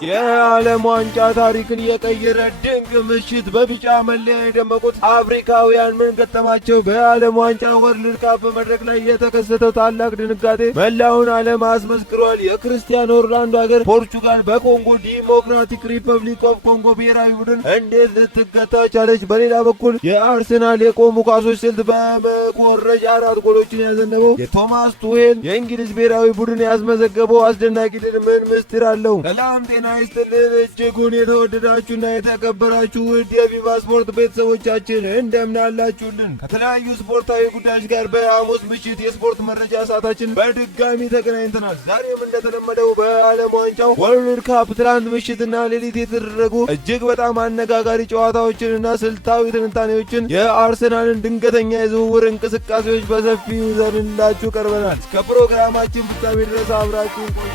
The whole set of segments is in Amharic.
የዓለም ዋንጫ ታሪክን የቀየረ ድንቅ ምሽት በቢጫ መለያ የደመቁት አፍሪካውያን ምን ገጠማቸው? በዓለም ዋንጫ ወርልድ ካፕ መድረክ ላይ የተከሰተው ታላቅ ድንጋጤ መላውን ዓለም አስመስክሯል። የክርስቲያኖ ሮናልዶ ሀገር ፖርቹጋል በኮንጎ ዲሞክራቲክ ሪፐብሊክ ኦፍ ኮንጎ ብሔራዊ ቡድን እንዴት ልትገታ ቻለች? በሌላ በኩል የአርሰናል የቆሙ ኳሶች ስልት በመኮረጅ 4 ጎሎችን ያዘነበው የቶማስ ቱሄል የእንግሊዝ ብሔራዊ ቡድን ያስመዘገበው አስደናቂ ድል ምን ምስጢር አለው? ሰላም ጤና ይስጥልን እጅጉን የተወደዳችሁና የተከበራችሁ ውድ የቪቫ ስፖርት ቤተሰቦቻችን እንደምን አላችሁልን? ከተለያዩ ስፖርታዊ ጉዳዮች ጋር በሐሙስ ምሽት የስፖርት መረጃ ሰዓታችን በድጋሚ ተገናኝተናል። ዛሬም እንደተለመደው በዓለም ዋንጫው ወርልድ ካፕ ትናንት ምሽትና ሌሊት የተደረጉ እጅግ በጣም አነጋጋሪ ጨዋታዎችንና ስልታዊ ትንታኔዎችን የአርሰናልን ድንገተኛ የዝውውር እንቅስቃሴዎች በሰፊው ይዘንላችሁ ቀርበናል። እስከ ፕሮግራማችን ፍጻሜ ድረስ አብራችሁን ቆዩ።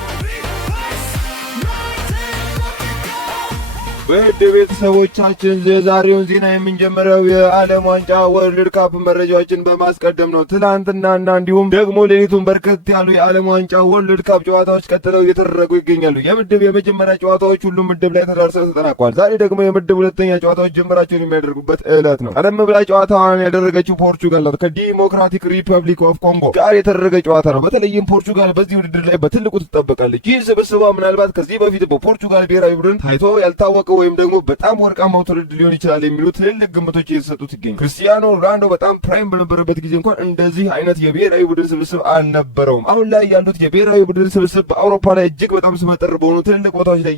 ውድ ቤተሰቦቻችን የዛሬውን ዜና የምንጀምረው የዓለም ዋንጫ ወርልድ ካፕ መረጃዎችን በማስቀደም ነው። ትላንትናና እንዲሁም ደግሞ ሌሊቱን በርከት ያሉ የዓለም ዋንጫ ወርልድ ካፕ ጨዋታዎች ቀጥለው እየተደረጉ ይገኛሉ። የምድብ የመጀመሪያ ጨዋታዎች ሁሉም ምድብ ላይ ተዳርሰው ተጠናቋል። ዛሬ ደግሞ የምድብ ሁለተኛ ጨዋታዎች ጅምራቸውን የሚያደርጉበት ዕለት ነው። ቀደም ብላ ጨዋታዋን ያደረገችው ፖርቹጋል ናት ከዲሞክራቲክ ሪፐብሊክ ኦፍ ኮንጎ ጋር የተደረገ ጨዋታ ነው። በተለይም ፖርቹጋል በዚህ ውድድር ላይ በትልቁ ትጠበቃለች። ይህ ስብስቧ ምናልባት ከዚህ በፊት በፖርቹጋል ብሔራዊ ቡድን ታይቶ ያልታወቀ ወይም ደግሞ በጣም ወርቃማው ትውልድ ሊሆን ይችላል የሚሉ ትልልቅ ግምቶች እየተሰጡት ይገኛል። ክርስቲያኖ ሮናልዶ በጣም ፕራይም በነበረበት ጊዜ እንኳን እንደዚህ አይነት የብሔራዊ ቡድን ስብስብ አልነበረውም። አሁን ላይ ያሉት የብሔራዊ ቡድን ስብስብ በአውሮፓ ላይ እጅግ በጣም ስመጥር በሆኑ ትልልቅ ቦታዎች ላይ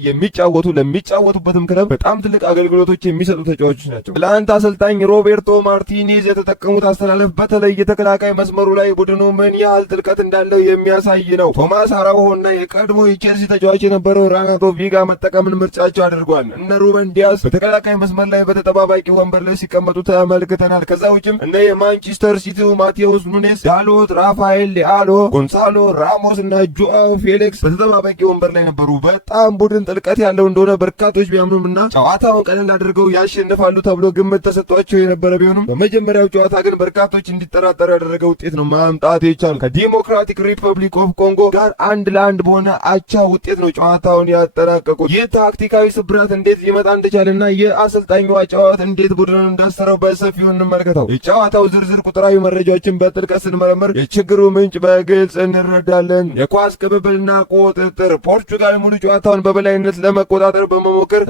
ለሚጫወቱበትም ክለብ በጣም ትልቅ አገልግሎቶች የሚሰጡ ተጫዋቾች ናቸው። ትላንት አሰልጣኝ ሮቤርቶ ማርቲኔዝ የተጠቀሙት አስተላለፍ በተለይ የተከላካይ መስመሩ ላይ ቡድኑ ምን ያህል ጥልቀት እንዳለው የሚያሳይ ነው። ቶማስ አራውሆና የቀድሞ የቼልሲ ተጫዋች የነበረው ራናልዶ ቪጋ መጠቀምን ምርጫቸው አድርጓል። እነ ሩበን ዲያስ በተከላካይ መስመር ላይ በተጠባባቂ ወንበር ላይ ሲቀመጡ ተመልክተናል። ከዛ ውጭም እነ የማንቸስተር ሲቲው ማቴዎስ ኑኔስ፣ ዳሎት፣ ራፋኤል ሊያሎ፣ ጎንሳሎ ራሞስ እና ጆአው ፌሊክስ በተጠባባቂ ወንበር ላይ ነበሩ። በጣም ቡድን ጥልቀት ያለው እንደሆነ በርካቶች ቢያምኑምና ጨዋታውን ቀለል አድርገው ያሸንፋሉ ተብሎ ግምት ተሰጥቷቸው የነበረ ቢሆንም በመጀመሪያው ጨዋታ ግን በርካቶች እንዲጠራጠሩ ያደረገ ውጤት ነው ማምጣት የቻሉ። ከዲሞክራቲክ ሪፐብሊክ ኦፍ ኮንጎ ጋር 1-1 በሆነ አቻ ውጤት ነው ጨዋታውን ያጠናቀቁት። ይህ ታክቲካዊ ስብራት እንዴት ሊመጣ እንደቻለና የአሰልጣኙ ጨዋታ እንዴት ቡድኑን እንዳሰረው በሰፊው እንመልከተው። የጨዋታው ዝርዝር ቁጥራዊ መረጃዎችን በጥልቀት ስንመረምር የችግሩ ምንጭ በግልጽ እንረዳለን። የኳስ ቅብብልና ቁጥጥር ፖርቹጋል ሙሉ ጨዋታውን በበላይነት ለመቆጣጠር በመሞከር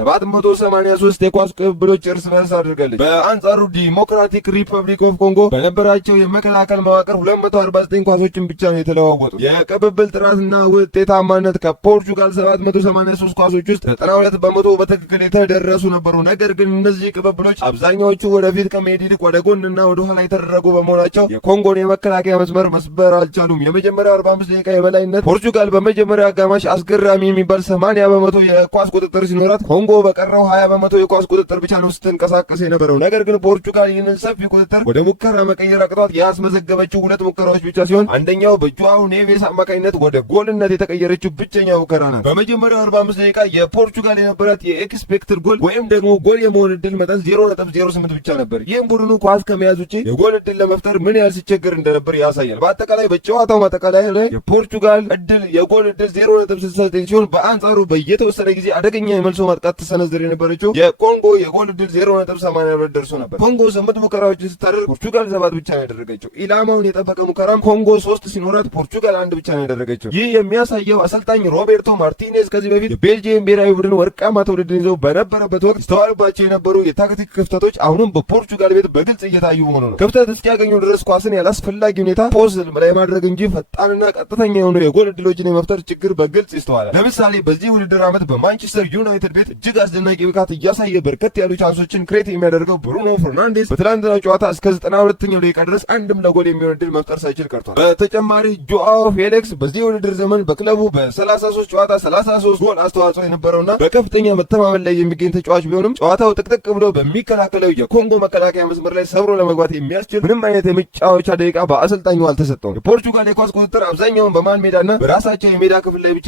783 የኳስ ቅብብሎች እርስ በርስ አድርጋለች። በአንጻሩ ዲሞክራቲክ ሪፐብሊክ ኦፍ ኮንጎ በነበራቸው የመከላከል መዋቅር 249 ኳሶችን ብቻ ነው የተለዋወጡ። የቅብብል ጥራትና ውጤታማነት ከፖርቹጋል 783 ኳሶች ውስጥ 92 በመቶ በትክክል የተደረሱ ነበሩ። ነገር ግን እነዚህ ቅብብሎች አብዛኛዎቹ ወደፊት ከመሄድ ይልቅ ወደ ጎንና ወደ ኋላ የተደረጉ በመሆናቸው የኮንጎን የመከላከያ መስመር መስበር አልቻሉም። የመጀመሪያው 45 ደቂቃ የበላይነት ፖርቹጋል በመጀመሪያው አጋማሽ አስገራሚ የሚባል 80 በመቶ የኳስ ቁጥጥር ሲኖራት፣ ኮንጎ በቀረው 20 በመቶ የኳስ ቁጥጥር ብቻ ነው ስትንቀሳቀስ የነበረው። ነገር ግን ፖርቹጋል ይህንን ሰፊ ቁጥጥር ወደ ሙከራ መቀየር አቅቷት ያስመዘገበችው 2 ሙከራዎች ብቻ ሲሆን አንደኛው በጆአው ኔቬስ አማካኝነት ወደ ጎልነት የተቀየረችው ብቸኛ ሙከራ ናት። በመጀመሪያው 45 ደቂቃ የፖርቹጋል የነበራት የኤክስፔክትድ ጎል ወይም ደግሞ ጎል የመሆን እድል መጠን 0.08 ብቻ ነበር። ይህም ቡድኑ ኳስ ከመያዝ ውጪ የጎል እድል ለመፍጠር ምን ያህል ሲቸገር እንደነበር ያሳያል። በአጠቃላይ በጨዋታው ማጠቃለያ ላይ የፖርቹጋል የጎል እድል 0.69 ሲሆን በአንጻሩ በየተወሰነ ጊዜ አደገኛ የመልሶ ማጥቃት ተሰነዘር የነበረችው የኮንጎ የጎል እድል 0.82 ደርሶ ነበር። ኮንጎ 8 ሙከራዎችን ስታደርግ ፖርቹጋል 7 ብቻ ነው ያደረገችው። ኢላማውን የጠበቀ ሙከራም ኮንጎ 3 ሲኖራት ፖርቹጋል 1 ብቻ ነው ያደረገችው። ይህ የሚያሳየው አሰልጣኝ ሮቤርቶ ማርቲኔዝ ከዚህ በፊት የቤልጂየም ብሔራዊ ቡድን ወርቃማ ትውልድን ይዘው በነበረበት ወቅት ይስተዋሉባቸው የነበሩ የታክቲክ ክፍተቶች አሁንም በፖርቹጋል ቤት በግልጽ እየታዩ መሆኑ ነው። ክፍተት እስኪያገኙ ድረስ ኳስን ያላስፈላጊ ሁኔታ ፖዝ ላይ ማድረግ እንጂ ፈጣንና ቀጥተኛ የሆኑ የጎል እድሎችን የመፍጠር ችግር በግልጽ ይስተዋላል። ለምሳሌ በዚህ ውድድር ዓመት በማንቸስተር ዩናይትድ ቤት እጅግ አስደናቂ ብቃት እያሳየ በርከት ያሉ ቻንሶችን ክሬት የሚያደርገው ብሩኖ ፈርናንዴስ በትላንትናው ጨዋታ እስከ 92ኛው ደቂቃ ድረስ አንድም ለጎል የሚሆን እድል መፍጠር ሳይችል ቀርቷል። በተጨማሪ ጆአው ፌሊክስ በዚህ ውድድር ዘመን በክለቡ በ33 ጨዋታ 33 ጎል አስተዋጽኦ የነበረውና በከፍተኛ መተማመን ላይ የሚገኝ ተጫዋች ቢሆንም ጨዋታው ጥቅጥቅ ብሎ በሚከላከለው የኮንጎ መከላከያ መስመር ላይ ሰብሮ ለመግባት የሚያስችል ምንም አይነት የመጫወቻ ደቂቃ በአሰልጣኙ አልተሰጠውም። የፖርቹጋል የኳስ ቁጥጥር አብዛኛውን በማን ሜዳና በራሳቸው የሜዳ ክፍል ላይ ብቻ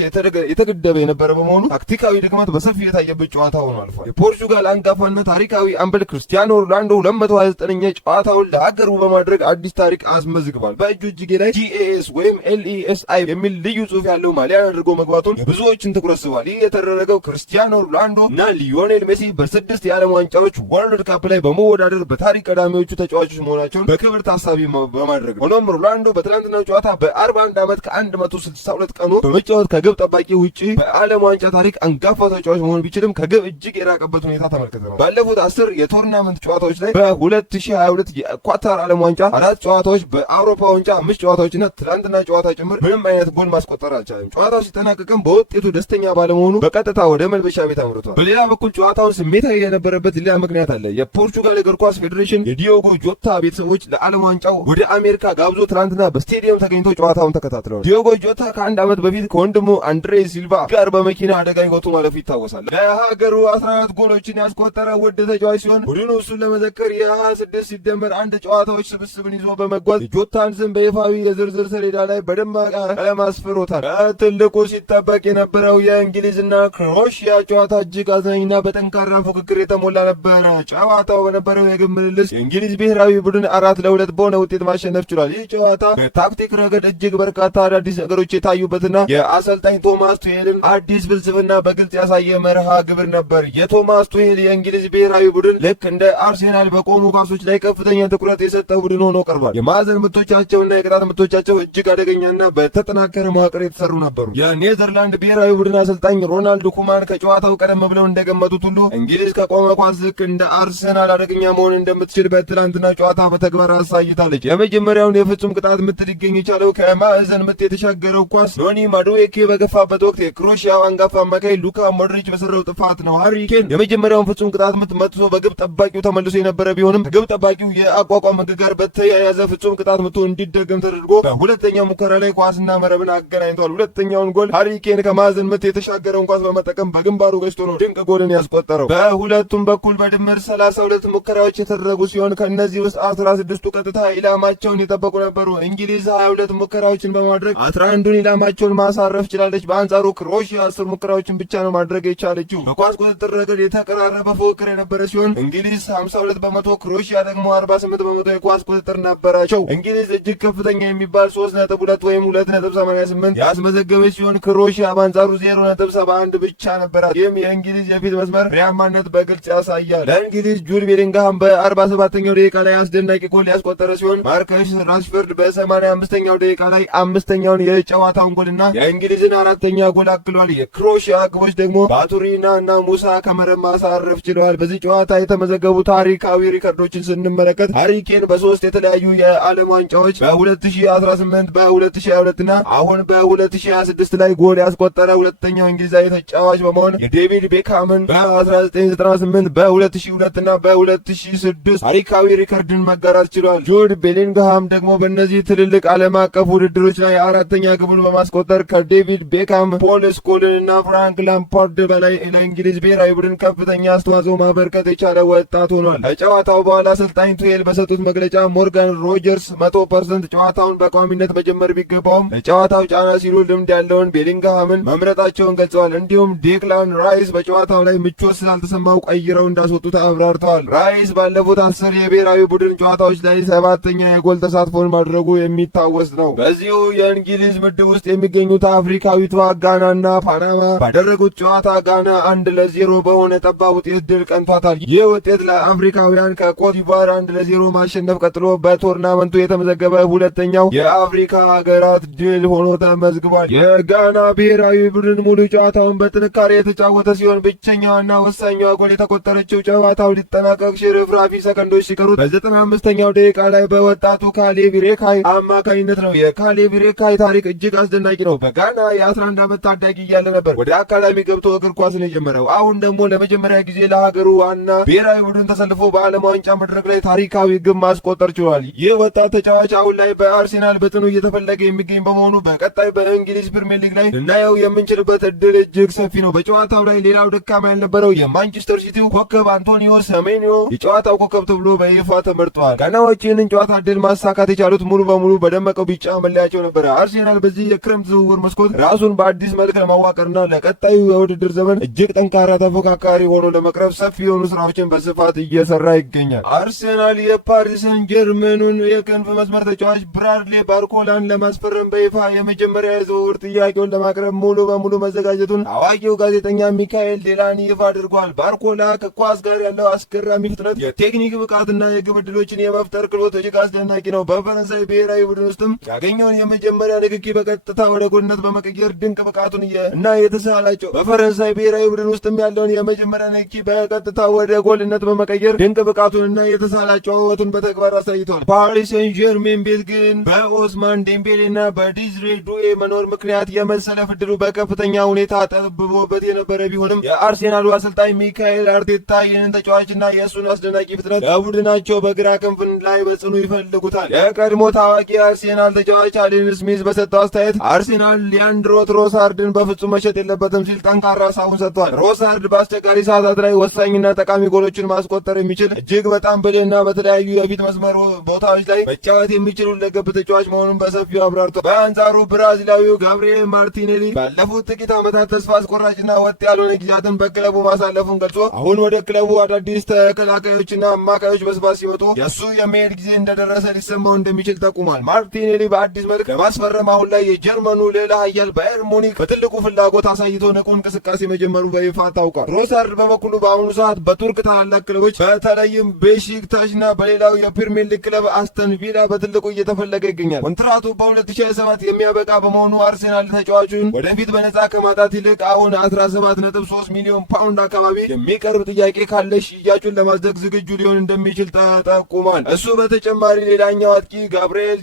የተገደበ የነበረ በመሆኑ ታክቲካዊ ድክመት በሰፊ የታየበት ጨዋታ ሆኖ አልፏል። የፖርቹጋል አንጋፋና ታሪካዊ አምበል ክርስቲያኖ ሮናልዶ 229ኛ ጨዋታውን ለሀገሩ በማድረግ አዲስ ታሪክ አስመዝግቧል። በእጁ እጅጌ ላይ GAS ወይም LESI የሚል ልዩ ጽሑፍ ያለው ማሊያን አድርጎ መግባቱን ብዙዎችን ትኩረት ስቧል። ይህ የተደረገው ክርስቲያኖ ሮናልዶ እና ሊዮኔል ሜሲ በ6 የዓለም ዋንጫዎች ወርልድ ካፕ ላይ በመወዳደር በታሪክ ቀዳሚዎቹ ተጫዋቾች መሆናቸውን በክብር ታሳቢ በማድረግ ነው። ሆኖም ሮናልዶ በትናንትናው ጨዋታ በ41 ዓመት ከ162 ቀኑ በመጫወት ከግብ ጠባቂ ውጪ በዓለም ዋንጫ ታሪክ አንጋፋ ተጫዋች መሆን ቢችልም ከግብ እጅግ የራቀበት ሁኔታ ተመልክተናል። ባለፉት 10 የቶርናመንት ጨዋታዎች ላይ በ2022 የኳታር ዓለም ዋንጫ 4 ጨዋታዎች፣ በአውሮፓ ዋንጫ 5 ጨዋታዎችና ትናንትና ጨዋታ ጭምር ምንም አይነት ጎል ማስቆጠር አልቻለም። ጨዋታው ሲጠናቀቅም በውጤቱ ደስተኛ ባለመሆኑ በቀጥታ ወደ መልበሻ ቤት አምርቷል። በሌላ በኩል ጨዋታውን ስሜታዊ የነበረበት ሌላ ምክንያት አለ። የፖርቹጋል እግር ኳስ ፌዴሬሽን የዲዮጎ ጆታ ቤተሰቦች ለዓለም ዋንጫው ወደ አሜሪካ ጋብዞ ትናንትና በስቴዲየም ተገኝቶ ጨዋታውን ተከታትለዋል። ዲዮጎ ጆታ ከአንድ ዓመት በፊት ከወንድሙ አንድሬ ሲልቫ ጋር በመኪና አደጋ ሕይወቱ ማለፉ ይታወሳል። ለሀገሩ 14 ጎሎችን ያስቆጠረ ውድ ተጫዋች ሲሆን ቡድኑ እሱን ለመዘከር የ26 ሲደመር አንድ ጨዋታዎች ስብስብን ይዞ በመጓዝ የጆታን ስም በይፋዊ የዝርዝር ሰሌዳ ላይ በደማቅ ቀለም አስፍሮታል። በትልቁ ሲጠበቅ የነበረው የእንግሊዝና ክሮኤሺያ ጨዋታ እጅግ አዝናኝና በጠንካራ ፉክክር የተሞላ ነበረ። ጨዋታው በነበረው የግብ ምልልስ የእንግሊዝ ብሔራዊ ቡድን 4-2 በሆነ ውጤት ማሸነፍ ችሏል። ይህ ጨዋታ በታክቲክ ረገድ እጅግ በርካታ አዳዲስ ነገሮች የታዩበትና የአሰልጣኝ ቶማስ ቱሄልን አዲስ ፍልስፍና በግልጽ ያሳየ መርሃ ግብር ነበር። የቶማስ ቱሄል የእንግሊዝ ብሔራዊ ቡድን ልክ እንደ አርሴናል በቆሙ ኳሶች ላይ ከፍተኛ ትኩረት የሰጠ ቡድን ሆኖ ቀርቧል። የማዕዘን ምቶቻቸውና የቅጣት ምቶቻቸው እጅግ አደገኛና በተጠናከረ መዋቅር የተሰሩ ነበሩ። የኔዘርላንድ ብሔራዊ ቡድን አሰልጣኝ ሮናልድ ኩማን ከጨዋታው ቀደም ብለው እንደገመቱት ሁሉ እንግሊዝ ከቆመ ኳስ ልክ እንደ አርሰናል አደገኛ መሆን እንደምትችል በትላንትና ጨዋታ በተግባር አሳይታለች። የመጀመሪያውን የፍጹም ቅጣት ምት ሊገኝ የቻለው ከማዕዘን ምት የተሻገረው ኳስ ኖኒ ማዱዌኬ በገፋበት ወቅት የክሮኤሺያው አንጋፋ አማካይ ሉካ ሞድሪች በሰራው ጥፋት ነው። ሃሪ ኬን የመጀመሪያውን ፍጹም ቅጣት ምት መጥቶ በግብ ጠባቂው ተመልሶ የነበረ ቢሆንም ከግብ ጠባቂው የአቋቋም ሕግ ጋር በተያያዘ ፍጹም ቅጣት ምቱ እንዲደገም ተደርጎ በሁለተኛው ሙከራ ላይ ኳስና መረብን አገናኝቷል። ሁለተኛውን ጎል ሃሪ ኬን ከማዕዘን ምት የተሻገረውን ኳስ በመጠቀም በግንባሩ ገጭቶ ነው ድንቅ ጎልን ያስቆጠረው። በሁለቱም በኩል በድምር 32 ሙከራዎች የተደረጉ ሲሆን ከእነዚህ ውስጥ 16ቱ ቀጥታ ኢላማቸውን የጠበቁ ነበሩ። እንግሊዝ 22 ሙከራዎችን በማድረግ 11ዱን ኢላማቸውን ማሳረፍ ችላለች። በአንጻሩ ክሮኤሺያ 10 ሙከራዎችን ብቻ ነው ማድረግ የቻለችው። በኳስ ቁጥጥር ረገድ የተቀራረበ ፉክክር የነበረ ሲሆን እንግሊዝ 52 በመቶ፣ ክሮኤሺያ ደግሞ 48 በመቶ የኳስ ቁጥጥር ነበራቸው። እንግሊዝ እጅግ ከፍተኛ የሚባል 3.2 ወይም 2.88 ያስመዘገበች ሲሆን ክሮኤሺያ በአንጻሩ 0.71 ብቻ ነበራት። ይህም የእንግሊዝ የፊት መስመር ፍሬያማነት በግልጽ ያሳያል። ለእንግሊዝ ጁድ ቤሊንግሃም በ47ኛው ደቂቃ ላይ አስደናቂ ጎል ያስቆጠረ ሲሆን ማርከስ ራሽፈርድ በ85ኛው ደቂቃ ላይ አምስተኛውን የጨዋታውን ጎልና የእንግሊዝን 4ኛ ጎል አክሏል። የክሮኤሺያ ግቦች ደግሞ ባቱሪና እና ሙሳ ከመረብ ማሳረፍ ችለዋል። በዚህ ጨዋታ የተመዘገቡ ታሪካዊ ሪከርዶችን ስንመለከት ሃሪ ኬን በ3 የተለያዩ የዓለም ዋንጫዎች በ2018 በ2022 እና አሁን በ2026 ላይ ጎል ያስቆጠረ ሁለተኛው እንግሊዛዊ ተጫዋች በመሆን የዴቪድ ቤካምን በ1998 በ2002 እና በ2006 ታሪካዊ ሪከርድን መጋራት ችሏል። ጁድ ቤሊንግሃም ደግሞ በእነዚህ ትልልቅ ዓለም አቀፍ ውድድሮች ላይ 4ኛ ግቡን በማስቆጠር ከዴቪድ ቤካም፣ ፖል ስኮልን እና ፍራንክ ላምፓርድ በላይ ለእንግሊዝ ብሔራዊ ቡድን ከፍተኛ አስተዋጽኦ ማበርከት የቻለ ወጣት ሆኗል። ከጨዋታው በኋላ አሰልጣኝ ቱሄል በሰጡት መግለጫ ሞርጋን ሮጀርስ 100% ጨዋታውን በቋሚነት መጀመር ቢገባውም ለጨዋታው ጫና ሲሉ ልምድ ያለውን ቤሊንግሃምን መምረጣቸውን ገልጸዋል። እንዲሁም ዴክላን ራይስ በጨዋታው ላይ ምቾት ስላልተሰማው ቀይረው እንዳስወጡት አብራርተዋል። ራይስ ባለፉት 10 የብሔራዊ ቡድን ጨዋታዎች ላይ 7ኛ የጎል ተሳትፎን ማድረጉ የሚታወስ ነው። በዚሁ የእንግሊዝ ምድብ ውስጥ የሚገኙት አፍሪካዊቷ ጋናና ፓናማ ባደረጉት ጨዋታ ጋና 1-0 በሆነ ጠባብ ውጤት ድል ቀንቷታል። ይህ ውጤት ለአፍሪካውያን ከኮትዲቯር 1-0 ማሸነፍ ቀጥሎ በቶርናመንቱ የተመዘገበ ሁለተኛው የአፍሪካ ሀገራት ድል ሆኖ ተመዝግቧል። የጋና ብሔራዊ ቡድን ሙሉ ጨዋታውን በጥንካሬ የተጫወተ ሲሆን ብቸኛዋና ወሳኛዋ ጎል የተቆጠረችው ጨዋታው ሊጠናቀቅ ሽርፍራፊ ሰከንዶች ሲቀሩት በ95ኛው ደቂቃ ላይ በወጣቱ ካሌብ ሬካይ አማካኝነት ነው። የካሌብ ሬካይ ታሪክ እጅግ አስደናቂ ነው። በጋና የ11 ዓመት ታዳጊ እያለ ነበር ወደ አካዳሚ ገብቶ እግር ኳስን የጀመረው። አሁን ደግሞ ለመጀመሪያ ጊዜ ለሀገሩ ዋና ብሔራዊ ቡድን ተሰልፎ በዓለም ዋንጫ መድረክ ላይ ታሪካዊ ግብ ማስቆጠር ችሏል። ይህ ወጣት ተጫዋች አሁን ላይ በአርሴናል በጽኑ እየተፈለገ የሚገኝ በመሆኑ በቀጣይ በእንግሊዝ ፕሪሚየር ሊግ ላይ ልናየው የምንችልበት እድል እጅግ ሰፊ ነው። በጨዋታው ላይ ሌላው ደካማ ያልነበረው የማንቸስተር ሲቲው ኮከብ አንቶኒዮ ሰሜኒዮ የጨዋታው ኮከብ ተብሎ በይፋ ተመርጧል። ጋናዎች ይህንን ጨዋታ ድል ማሳካት የቻሉት ሙሉ በሙሉ በደመቀው ቢጫ መለያቸው ነበረ። አርሴናል በዚህ የክረምት ዝውውር መስኮት ራሱን በአዲስ መልክ ለማዋቀርና ለቀጣዩ የውድድር ዘመን እጅግ ጠንካራ ተፎካካሪ ሆኖ ለመቅረብ ሰፊ የሆኑ ስራዎችን በስፋት እየሰራ ይገኛል። አርሴናል የፓሪስ ሰን ጀርመኑን የክንፍ መስመር ተጫዋች ብራድሊ ባርኮላን ለማስፈረም በይፋ የመጀመሪያ የዝውውር ጥያቄውን ለማቅረብ ሙሉ በሙሉ መዘጋጀቱን አዋቂው ጋዜጠኛ ሚካኤል ዴላኒ ይፋ አድርጓል። ባርኮላ ከኳስ ጋር ያለው አስገራሚ ፍጥነት፣ የቴክኒክ ብቃትና የግብ ዕድሎችን የመፍጠር ክህሎት እጅግ አስደናቂ ነው። በፈረንሳይ ብሔራዊ ቡድን ውስጥም ያገኘውን የመጀመሪያ ንክኪ በቀጥታ ወደ ጎልነት በመቀየር ድንቅ ብቃቱን እና የተሳላቸው በፈረንሳይ ብሔራዊ ቡድን ውስጥም ያለውን የመጀመሪያ ንክኪ በቀጥታ ወደ ጎልነት በመቀየር ድንቅ ብቃቱንና የተሳላቸው ውበቱን በተግባር አሳይቷል። ፓሪስ ሴን ጀርሜን ቤት ግን በኦስማን ዴምቤሌና በዲዝሬ ዱዌ መኖር ምክንያት የመሰለፍ ዕድሉ በከፍተኛ ሁኔታ ጠብቦበት የነበረ ቢሆንም የአርሴናሉ አሰልጣኝ ሚካኤል አርቴታ ይህንን ተጫዋችና የእሱን አስደናቂ ፍጥነት ለቡድናቸው በግራ ክንፍ ላይ በጽኑ ይፈልጉታል። የቀድሞ ታዋቂ አርሴናል ተጫዋች አሌን ስሚዝ በሰጠው አስተያየት አርሴናል ሊያንድሮ ትሮሳርድን በፍጹም መሸጥ የለበትም ሲል ጠንካራ ሀሳቡን ሰጥቷል። ትሮሳርድ በአስቸጋሪ ሰዓታት ላይ ወሳኝና ጠቃሚ ጎሎችን ማስቆጠር የሚችል እጅግ በጣም ብልህና በተለያዩ የፊት መስመር ቦታዎች ላይ መጫወት የሚችል ሁለገብ ተጫዋች መሆኑን በሰፊው አብራርቷል። በአንጻሩ ብራዚላዊው ጋብሪኤል ማርቲኔሊ ባለፉት ጥቂት ዓመታት ተስፋ አስቆራጭና ወጥ ያልሆነ ጊዜያትን በክለቡ ማሳለፉን ገልጾ አሁን ወደ ክለቡ አዳዲስ ተከላካዮችና አማካዮች በስፋት ሲመጡ የእሱ የመሄድ ጊዜ እንደደረሰ ሊሰማው እንደሚችል ጠቁሟል። ማርቲኔሊ በአዲስ መልክ ለማስፈረም አሁን ላይ የጀርመኑ ሌላ ኃያል ባየር ሙኒክ በትልቁ ፍላጎት አሳይቶ ንቁ እንቅስቃሴ መጀመሩ በይፋ ታውቋል። ትሮሳርድ በበኩሉ በአሁኑ ሰዓት በቱርክ ታላላቅ ክለቦች በተለይም ቤሺክታሽና በሌላው የፕሪሚየር ሊግ ክለብ አስተን ቪላ በትልቁ እየተፈለገ ይገኛል። ኮንትራቱ በ2027 የሚያበቃ በመሆኑ አርሴናል ተጫዋቹን ወደፊት በነጻ ከማጣት ይልቅ አሁን 17.3 ሚሊዮን ፓውንድ አካባቢ የሚቀርብ ጥያቄ ካለ ሽያጩን ለማጽደቅ ዝግጁ ሊሆን እንደሚችል ተጠቁሟል። እሱ በተጨማሪ ሌላኛው አጥቂ ጋብሪኤል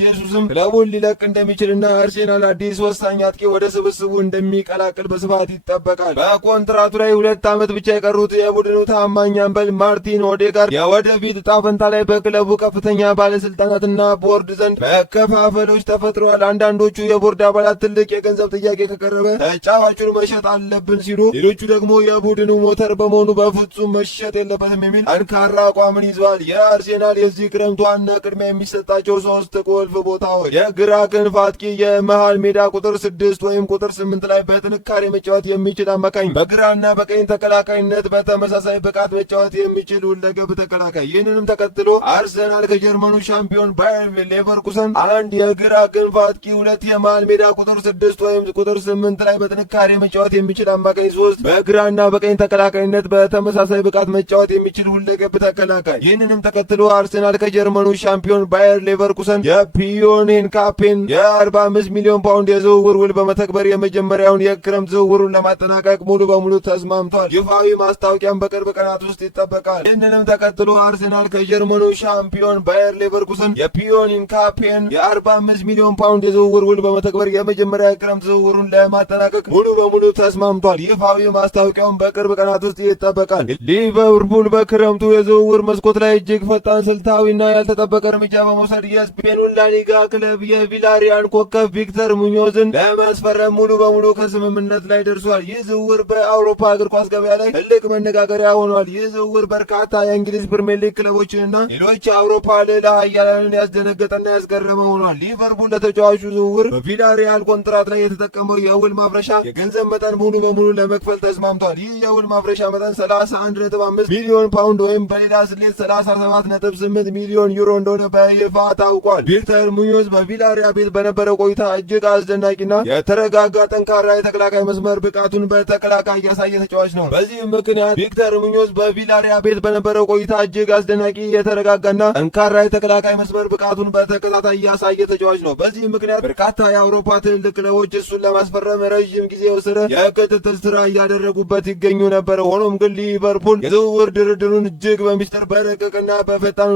ጄሱስም ክለቡን ሊለቅ እንደሚችልና አርሴናል አዲስ ወሳኝ አጥቂ ወደ ስብስቡ እንደሚቀላቅል በስፋት ይጠበቃል። በኮንትራቱ ላይ 2 ዓመት ብቻ የቀሩት የቡድኑ ታማኝ አምበል ማርቲን ኦዴጋርድ የወደፊት ዕጣ ፈንታ ላይ በክለቡ ከፍተኛ ባለስልጣናትና ቦርድ ዘንድ መከፋፈሎች ተፈጥረዋል። አንዳንዶቹ የቦርድ አባላት ትልቅ የገንዘብ ጥያቄ ከቀረበ ተጫዋቹን መሸጥ አለብን ሲሉ፣ ሌሎቹ ደግሞ የቡድኑ ሞተር በመሆኑ በፍጹም መሸጥ የለበትም የሚል ጠንካራ አቋምን ይዘዋል። የአርሴናል የዚህ ክረምት ዋና ቅድሚያ የሚሰጣቸው 3 ቁልፍ ቦታዎች የግራ ክንፍ አጥቂ፣ የመሃል ሜዳ ቁጥር 6 ወይም ቁጥር 8 ላይ በጥንካሬ መጫወት የሚችል አማካኝ፣ በግራና በቀኝ ተከላካይነት በተመሳሳይ ብቃት መጫወት የሚችል ሁለገብ ተከላካይ። ይህንንም ተከትሎ አርሰናል ከጀርመኑ ሻምፒዮን ባየር ሌቨርኩሰን አንድ የግራ ክንፍ አጥቂ፣ 2 የመሃል ሜዳ ቁጥር 6 ወይም ቁጥር 8 ላይ በጥንካሬ መጫወት የሚችል አማካኝ፣ 3 በግራና በቀኝ ተከላካይነት በተመሳሳይ ብቃት መጫወት የሚችል ሁለገብ ተከላካይ። ይህንንም ተከትሎ አርሰናል ከጀርመኑ ሻምፒዮን ባየር ሌቨርኩሰን የፒዮኔን ካፔን የ45 ሚሊዮን ፓውንድ የዝውውር ውል በመተግበር የመጀመሪያውን የክረምት ዝውውሩን ለማጠናቀቅ ሙሉ በሙሉ ተስማምቷል። ይፋዊ ማስታወቂያም በቅርብ ቀናት ውስጥ ይጠበቃል። ይህንንም ተከትሎ አርሰናል ከጀርመኑ ሻምፒዮን ባየር ሌቨርኩሰን የፒዮኔን ካፔን የ45 ሚሊዮን ፓውንድ የዝውውር ውል በመተግበር የመጀመሪያ የክረምት ዝውውሩን ለማጠናቀቅ ሙሉ በሙሉ ተስማምቷል። ይፋዊ ማስታወቂያውን በቅርብ ቀናት ውስጥ ይጠበቃል። ሊቨርፑል በክረምቱ የዝውውር መስኮት ላይ እጅግ ፈጣን፣ ስልታዊና ያልተጠበቀ እርምጃ በመውሰድ የስፔኑን ላሊጋ ክለብ የቪላሪያል ኮከብ ቪክተር ሙኞዝን ለማስፈረም ሙሉ በሙሉ ከስምምነት ላይ ደርሷል። ይህ ዝውውር በአውሮፓ እግር ኳስ ገበያ ላይ ትልቅ መነጋገሪያ ሆኗል። ይህ ዝውውር በርካታ የእንግሊዝ ፕሪሚየር ሊግ ክለቦችንና ሌሎች የአውሮፓ ሌላ ኃያላንን ያስደነገጠና ያስገረመ ሆኗል። ሊቨርፑል ለተጫዋቹ ዝውውር በቪላሪያል ኮንትራት ላይ የተጠቀመው የውል ማፍረሻ የገንዘብ መጠን ሙሉ በሙሉ ለመክፈል ተስማምቷል። ይህ የውል ማፍረሻ መጠን 31.5 ሚሊዮን ፓውንድ ወይም በሌላ ስሌት 37.8 ሚሊዮን ዩሮ እንደሆነ በይፋ ታውቋል። ቪክተር ሙኞዝ በቪላሪያል ቤት በነበረው ቆይታ እጅግ አስደናቂና የተረጋጋ ጠንካራ የተከላካይ መስመር ብቃቱን በተከላካይ ያሳየ ተጫዋች ነው። በዚህም ምክንያት ቪክተር ሙኞዝ በቪላሪያል ቤት በነበረው ቆይታ እጅግ አስደናቂ የተረጋጋና ጠንካራ የተከላካይ መስመር ብቃቱን በተከታታይ ያሳየ ተጫዋች ነው። በዚህም ምክንያት በርካታ የአውሮፓ ትልልቅ ክለቦች እሱን ለማስፈረም ረዥም ጊዜ የወሰደ የክትትል ስራ እያደረጉበት ይገኙ ነበር። ሆኖም ግን ሊቨርፑል የዝውውር ድርድሩን እጅግ በሚስጥር በረቀቅና በፈጣን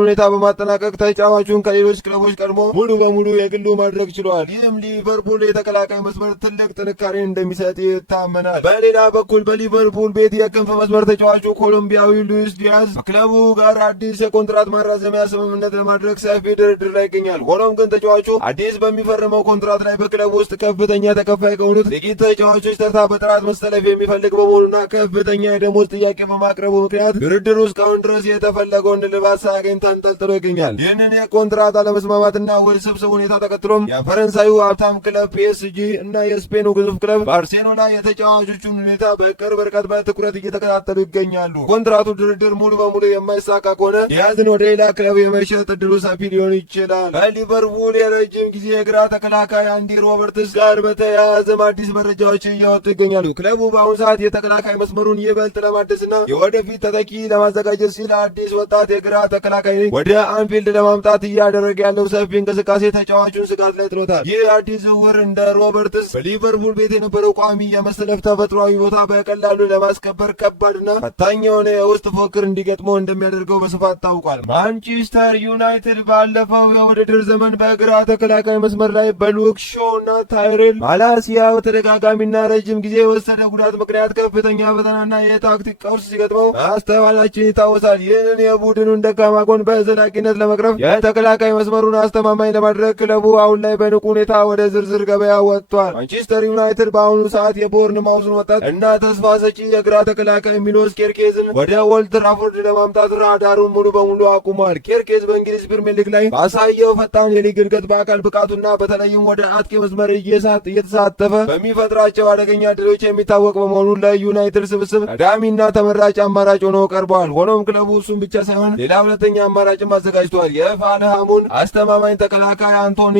ሁኔታ በማጠናቀቅ ተጫዋቹን ከሌሎች ክለቦች ቀድሞ ሙሉ በሙሉ የግሉ ማድረግ ችሏል። ይህም ሊቨርፑል የተከላካይ መስመር ትልቅ ጥንካሬን እንደሚሰጥ ይታመናል። በሌላ በኩል በሊቨርፑል ቤት የክንፍ መስመር ተጫዋቹ ኮሎምቢያዊ ሉዊስ ዲያዝ ከክለቡ ጋር አዲስ የኮንትራት ማራዘሚያ ስምምነት ለማድረግ ሰፊ ድርድር ላይ ይገኛል። ሆኖም ግን ተጫዋቹ አዲስ በሚፈርመው ኮንትራት ላይ በክለቡ ውስጥ ከፍተኛ ተከፋይ ከሆኑት ጥቂት ተጫዋቾች ተርታ በጥራት መሰለፍ የሚፈልግ በመሆኑና ከፍተኛ የደሞዝ ጥያቄ በማቅረቡ ምክንያት ድርድሩ እስካሁን ድረስ የተፈለገውን እልባት ሳያገኝ ተንጠልጥሎ ይገኛል። ይህንን የኮንትራት አለመስማማትና ውስብስብ ሁኔታ ተከትሎም የፈረንሳዩ ሀብታም ክለብ ፒኤስጂ እና የስፔኑ ግዙፍ ክለብ ባርሴሎና የተጫዋቾቹን ሁኔታ በቅርብ ርቀት በትኩረት እየተከታተሉ ይገኛሉ። ኮንትራቱ ድርድር ሙሉ በሙሉ የማይሳካ ከሆነ ዲያዝን ወደ ሌላ ክለብ የመሸጥ እድሉ ሰፊ ሊሆን ይችላል። ከሊቨርፑል የረጅም ጊዜ የግራ ተከላካይ አንዲ ሮበርትስ ጋር በተያያዘም አዲስ መረጃዎች እያወጡ ይገኛሉ። ክለቡ በአሁኑ ሰዓት የተከላካይ መስመሩን ይበልጥ ለማደስና የወደፊት ተተኪ ለማዘጋጀት ሲል አዲስ ወጣት የግራ ተከላካይ ወደ አንፊልድ ለማምጣት እያደረገ ያለው ሰፊ እንቅስቃሴ ተጫዋቹን ስጋት ላይ ጥሎታል። ይህ አዲስ ዝውውር እንደ ሮበርትስ በሊቨርፑል ቤት የነበረው ቋሚ የመሰለፍ ተፈጥሯዊ ቦታ በቀላሉ ለማስከበር ከባድና ፈታኝ የሆነ የውስጥ ፉክክር እንዲገጥመው እንደሚያደርገው በስፋት ታውቋል። ማንቸስተር ዩናይትድ ባለፈው የውድድር ዘመን በግራ ተከላካይ መስመር ላይ በሉክ ሾው እና ታይሬል ማላሲያ በተደጋጋሚና ረጅም ጊዜ የወሰደ ጉዳት ምክንያት ከፍተኛ ፈተናና የታክቲክ ቀውስ ሲገጥመው ማስተዋላችን ይታወሳል። ይህንን የቡድኑን ደካማ ጎን በዘላቂነት ለመቅረፍ የተከላካይ መስመሩን አስተማማኝ ለማድረግ ክለቡ አሁን ላይ በንቁ ሁኔታ ወደ ዝርዝር ገበያ ወጥቷል። ማንቸስተር ዩናይትድ በአሁኑ ሰዓት የቦርንማውዝን ወጣት እና ተስፋ ሰጪ የግራ ተከላካይ ሚሎስ ኬርኬዝን ወደ ኦልድ ትራፎርድ ለማምጣት ራዳሩን ሙሉ በሙሉ አቁሟል። ኬርኬዝ በእንግሊዝ ፕሪሚየር ሊግ ላይ ባሳየው ፈጣን የሊግ እድገት በአካል ብቃቱና በተለይም ወደ አጥቂ መስመር እየተሳተፈ በሚፈጥራቸው አደገኛ ድሎች የሚታወቅ በመሆኑ ለዩናይትድ ስብስብ ቀዳሚና ተመራጭ አማራጭ ሆኖ ቀርቧል። ሆኖም ክለቡ እሱን ብቻ ሳይሆን ሌላ ሁለተኛ አማራጭም አዘጋጅቷል። የፋልሃሙን አስተማማኝ ተከላካይ አንቶኒ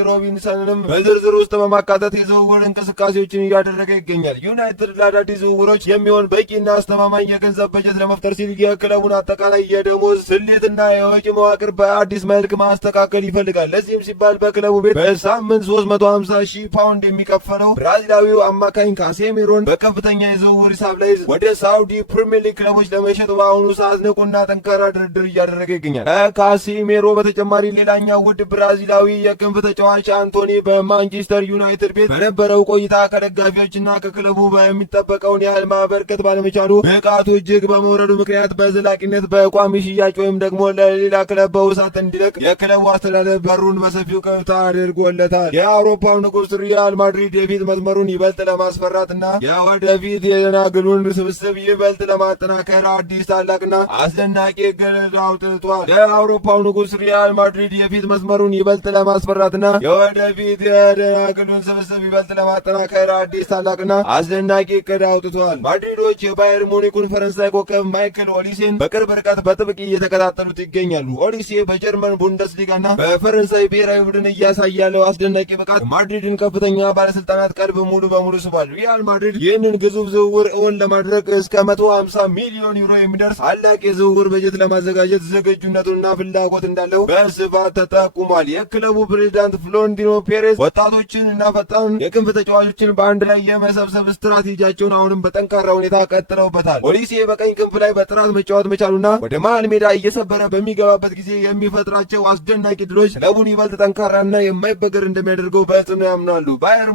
ሮቢንሰንንም በዝርዝር ውስጥ በማካተት የዝውውር እንቅስቃሴዎችን እያደረገ ይገኛል። ዩናይትድ ለአዳዲስ ዝውውሮች የሚሆን በቂና አስተማማኝ የገንዘብ በጀት ለመፍጠር ሲል የክለቡን አጠቃላይ የደሞዝ ስሌትና የወጪ መዋቅር በአዲስ መልክ ማስተካከል ይፈልጋል። ለዚህም ሲባል በክለቡ ቤት በሳምንት 350,000 ፓውንድ የሚከፈለው ብራዚላዊው አማካኝ ካሴሚሮን በከፍተኛ የዝውውር ሂሳብ ላይ ወደ ሳውዲ ፕሪሚየር ሊግ ክለቦች ለመሸጥ በአሁኑ ሰዓት ንቁና ጠንካራ ድርድር እያደረገ ይገኛል። ከካሴሚሮ በተጨማሪ ሌላኛው ውድ ብራዚላዊ የክንፍ ተጫዋች አንቶኒ በማንቸስተር ዩናይትድ ቤት በነበረው ቆይታ ከደጋፊዎችና ከክለቡ በሚጠበቀውን ያህል ማበርከት ባለመቻሉ ብቃቱ እጅግ በመውረዱ ምክንያት በዘላቂነት በቋሚ ሽያጭ ወይም ደግሞ ለሌላ ክለብ በውሰት እንዲለቅ የክለቡ አስተዳደር በሩን በሰፊው ክፍት አድርጎለታል። የአውሮፓው ንጉስ ሪያል ማድሪድ የፊት መስመሩን ይበልጥ ለማስፈራትና የወደፊት የደናግሉን ስብስብ ይበልጥ ለማጠናከር አዲስ ታላቅና አስደናቂ እቅድ አውጥቷል። የአውሮፓው ንጉስ ሪያል ማድሪድ የፊት መስመሩን ይበልጥ ለማስፈራትና የወደፊት የደናግሉን ስብስብ ይበልጥ ለማጠናከር አዲስ ታላቅና አስደናቂ እቅድ አውጥቷል። ማድሪዶች የባየር ሙኒኩን ፈረንሳይ ኮከብ ማይክል ኦሊሴን በቅርብ ርቀት በጥብቅ እየተከታተሉት ይገኛሉ። ኦሊሴ በጀርመን ቡንደስሊጋና በፈረንሳይ ብሔራዊ ቡድን እያሳየ ያለው አስደናቂ ብቃት ማድሪድን ከፍተኛ ባለስልጣናት ቀልብ ሙሉ በሙሉ ስቧል። ሪያል ማድሪድ ይህንን ግዙፍ ዝውውር እውን ለማድረግ እስከ 150 ሚሊዮን ዩሮ የሚደርስ ታላቅ የዝውውር በጀት ለማዘጋጀት ዝግጁነቱንና ፍላጎት እንዳለው በስፋት ተጠቁሟል። የክለቡ ፕሬዚዳንት ፍሎሬንቲኖ ፔሬዝ ወጣቶችን እና ፈጣን የክንፍ ተጫዋቾችን በአንድ ላይ የመሰብሰብ ስትራቴጂያቸውን አሁንም በጠንካራ ሁኔታ ቀጥለውበታል። ኦሊሴ በቀኝ ክንፍ ላይ በጥራት መጫወት መቻሉና ወደ መሃል ሜዳ እየሰበረ በሚገባበት ጊዜ የሚፈጥራቸው አስደናቂ ድሎች ክለቡን ይበልጥ ጠንካራና የማይበገር እንደሚያደርገው በጽኑ ያምናሉ። ባየር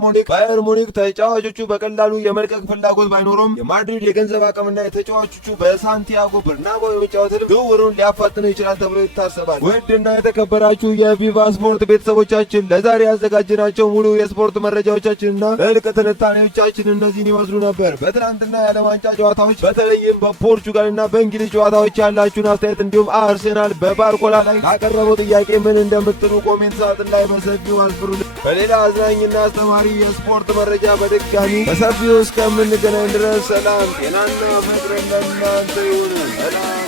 ሙኒክ ተጫዋቾቹ በቀላሉ የመልቀቅ ፍላጎት ባይኖሩም የማድሪድ የገንዘብ አቅምና የተጫዋቾቹ በሳንቲያጎ በርናባው የመጫወት ልምድ ዝውውሩን ሊያፋጥነው ይችላል ተብሎ ይታሰባል። ውድና የተከበራችሁ የቪቫ ስፖርት ቤተሰቦቻችን ለዛሬ ያዘጋጀናቸው ሙሉ የስፖርት መረጃዎቻችንና ጥልቅ ትንታኔዎቻችን እነዚህን ይመስሉ ነበር። በትናንትና የዓለም ዋንጫ ጨዋታዎች በተለይም በፖርቹጋልና በእንግሊዝ ጨዋታዎች ያላችሁን አስተያየት እንዲሁም አርሴናል በባርኮላ ላይ ያቀረበው ጥያቄ ምን እንደምትሉ ኮሜንት ሳጥን ላይ በሰፊው አስፍሩልን። በሌላ አዝናኝና አስተማሪ የስፖርት መረጃ በድጋሚ በሰፊው እስከምንገናኝ ድረስ ሰላም፣ ጤናና ፍቅር ለእናንተ ይሁን። ሰላም